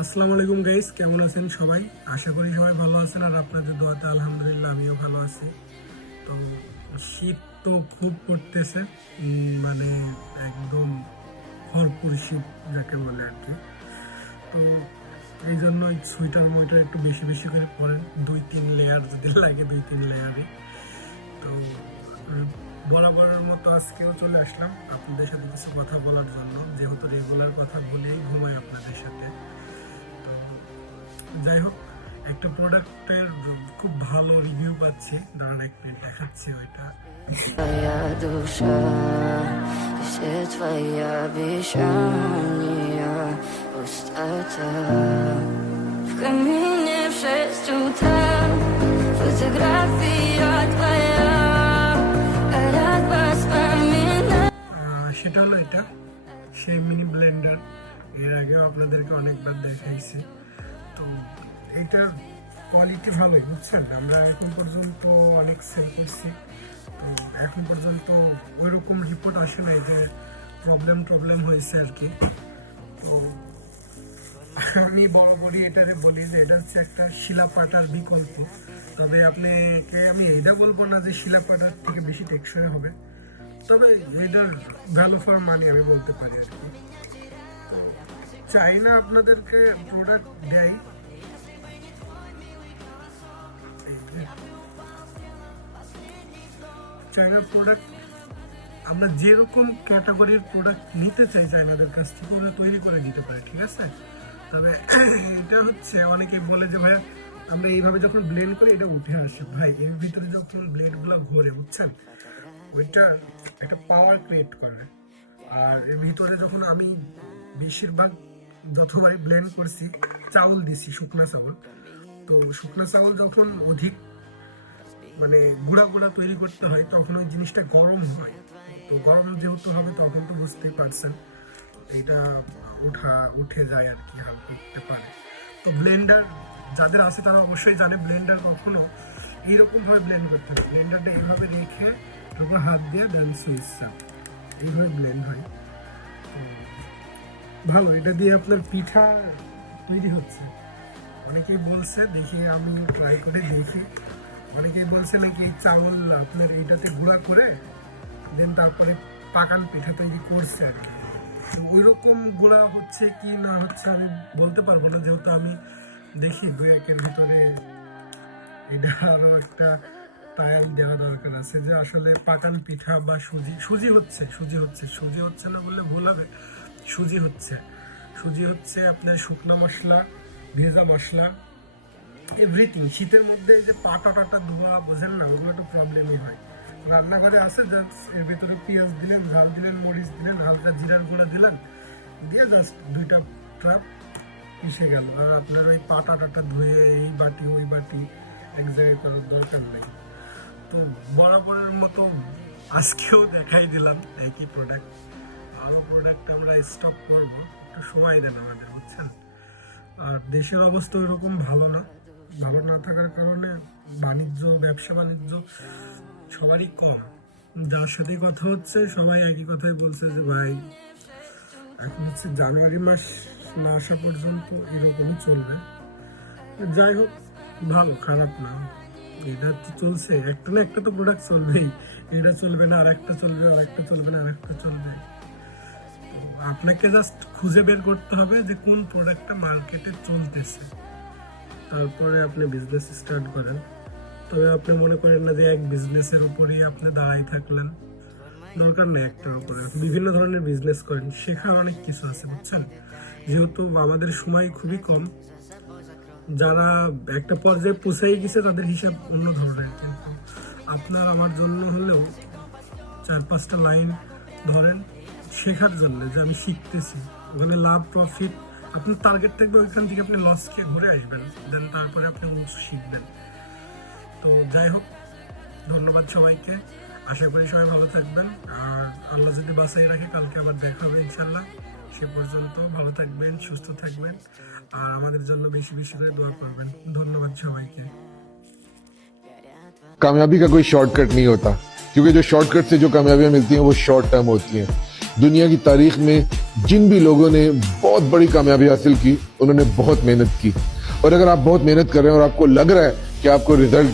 আসসালামু আলাইকুম গাইস, কেমন আছেন সবাই? আশা করি সবাই ভালো আছেন আর আপনাদের দোয়াতে আলহামদুলিল্লাহ আমিও ভালো আছি। তো শীত তো খুব পড়তেছে, মানে একদম ভরপুর শীত যাকে বলে আর কি। তো এই জন্য সোয়েটার মোয়েটার একটু বেশি বেশি করে পরেন, 2-3 লেয়ার যদি লাগে 2-3 লেয়ারে। তো বরাবরের মতো আজকেও চলে আসলাম আপনাদের সাথে কিছু কথা বলার জন্য, যেহেতু রেগুলার কথা বলেই ঘুমাই আপনাদের সাথে। তো যাই হোক, একটা প্রোডাক্টের খুব ভালো রিভিউ পাচ্ছি, দাঁড়ান এক মিনিট দেখাচ্ছি ওইটা। Твоя душа, все твоя обещания, пустота. В камине в 6 утра, фотография твоя, горят воспоминания. সেটা হলো এটা, সেই মিনি ব্লেন্ডার। এর আগেও আপনাদেরকে অনেকবার দেখাইছি। তো এইটার কোয়ালিটি ভালোই, বুঝছেন। আমরা এখন পর্যন্ত অনেক সেল করছি, তো এখন পর্যন্ত ওই রকম রিপোর্ট আসে নাই যে প্রবলেম হয়েছে আর কি। তো আমি বরাবরই এটারে বলি যে এটা হচ্ছে একটা শিলাপাটার বিকল্প। তবে আপনাকে আমি এইটা বলবো না যে শিলাপাটার থেকে বেশি টেকসই হবে, তবে এটার ভ্যালু ফর মানি আমি বলতে পারি আর কি। চাইনা আপনাদেরকে প্রোডাক্ট দেয়, চাইনা প্রোডাক্ট আমরা যেরকম ক্যাটাগরির প্রোডাক্ট নিতে চাই চাইনাদের কাছ থেকে ওরা তৈরি করে দিতে পারে, ঠিক আছে। তবে এটা হচ্ছে অনেকে বলে যে ভাইয়া আমরা এইভাবে যখন ব্লেন্ড করি এটা উঠে আসে। ভাই এর ভিতরে যখন ব্লেডগুলো ঘোরে, বুঝছেন, ওইটা একটা পাওয়ার ক্রিয়েট করে। আর এর ভিতরে যখন আমি বেশিরভাগ যতবারই ব্লেন্ড করছি চাউল দিছি, শুকনা চাউল। তো শুকনা চাউল যখন অধিক মানে গুঁড়া গুঁড়া তৈরি করতে হয় তখন ওই জিনিসটা গরম হয়। তো গরম যেহেতু হবে তখন তো বুঝতেই পারছেন এইটা উঠে যায় আর কি, হালকা উঠতে পারে। তো ব্লেন্ডার যাদের আছে তারা অবশ্যই জানে ব্লেন্ডার কখনো এইরকম ভাবে ব্লেন্ড করতে হবে। ব্লেন্ডারটা এইভাবে রেখে তারপর হাত দিয়ে দেন সুইচ চাপ, এইভাবে ব্লেন্ড হয়। তো ভালো, এটা দিয়ে আপনার পিঠা তৈরি হচ্ছে। অনেকেই বলছে, দেখি আমি ট্রাই করে দেখি, অনেকেই বলছে নাকি এই চাউল আপনার এইটাতে গুঁড়া করে দেন তারপরে পাকান পিঠা তৈরি করছে আর কি। ওই রকম গুঁড়া হচ্ছে কি না হচ্ছে আমি বলতে পারবো না, যেহেতু আমি দেখি 2-1-এর ভিতরে এটা আরো একটা ট্রায়াল দেওয়া দরকার আছে যে আসলে পাকান পিঠা বা সুজি হচ্ছে না বললে ভুল হবে। সুজি হচ্ছে আপনার শুকনো মশলা, ভেজা মশলা, এভরিথিং। শীতের মধ্যে যে পাটা টাটা ধোয়া বোঝেন না, ওগুলো একটু প্রবলেমই হয়। রান্নাঘরে আছে জাস্ট এর ভেতরে পেঁয়াজ দিলেন, ঝাল দিলেন, মরিচ দিলেন, হালকা জিরার গুঁড়া দিলেন, দিয়ে জাস্ট 2টা ট্রাপ পিষে গেল। আর আপনার ওই পাটা টাটা ধুয়ে এই বাটি ওই বাটি এক জায়গায় করার দরকার নেই। তো বরাবরের মতো আজকেও দেখাই দিলাম একই প্রোডাক্ট। আরও প্রোডাক্ট আমরা স্টক করবো, একটু সময় দেন আমাদের, বুঝছেন। আর দেশের অবস্থা ওইরকম ভালো না থাকার কারণে ব্যবসা বাণিজ্য সবারই কম। যার সাথে কথা হচ্ছে সবাই একই কথাই বলছে যে ভাই এখন হচ্ছে জানুয়ারি মাস না আসা পর্যন্ত এরকমই চলবে। যাই হোক, ভালো খারাপ না, এটা তো চলছে, একটা না একটা তো প্রোডাক্ট চলবেই। এটা চলবে না আর একটা চলবে, আর একটা চলবে না আর একটা চলবে। আপনাকে জাস্ট খুঁজে বের করতে হবে যে কোন প্রোডাক্টটা মার্কেটে চলতেছে, তারপরে আপনি বিজনেস স্টার্ট করেন। তবে আপনি মনে করেন না যে এক বিজনেসের উপরেই আপনি দাঁড়াই থাকলেন, দরকার নেই একটার উপরে। বিভিন্ন ধরনের বিজনেস করেন, শেখার অনেক কিছু আছে, বুঝছেন। যেহেতু আমাদের সময় খুবই কম, যারা একটা পর্যায়ে পৌঁছেই গেছে তাদের হিসাব অন্য ধরনের, কিন্তু আপনার আমার জন্য হলেও 4-5টা লাইন ধরেন শেখার জন্য, যে আমি শিখতেছি। ওখানে লাভ প্রফিট আপনার টার্গেট থাকবে, ওইখান থেকে আপনি লস খেয়ে ঘুরে আসবেন, দেন তারপরে আপনি শিখবেন। তো যাই হোক, ধন্যবাদ সবাইকে, আশা করি সবাই ভালো থাকবেন। আর আল্লাহ যদি বাঁচাই রাখে কালকে আবার দেখা হবে ইনশাল্লাহ। সে পর্যন্ত ভালো থাকবেন, সুস্থ থাকবেন, আর আমাদের জন্য বেশি বেশি করে দোয়া করবেন। ধন্যবাদ সবাইকে। कामयाबी का कोई शॉर्टकट नहीं होता, क्योंकि जो शॉर्टकट से जो कामयाबियां मिलती हैं वो शॉर्ट टर्म होती हैं। दुनिया की तारीख में जिन भी लोगों ने बहुत बड़ी कामयाबी हासिल की उन्होंने बहुत मेहनत की। और अगर आप बहुत मेहनत कर रहे हैं और आपको लग रहा है कि आपको रिजल्ट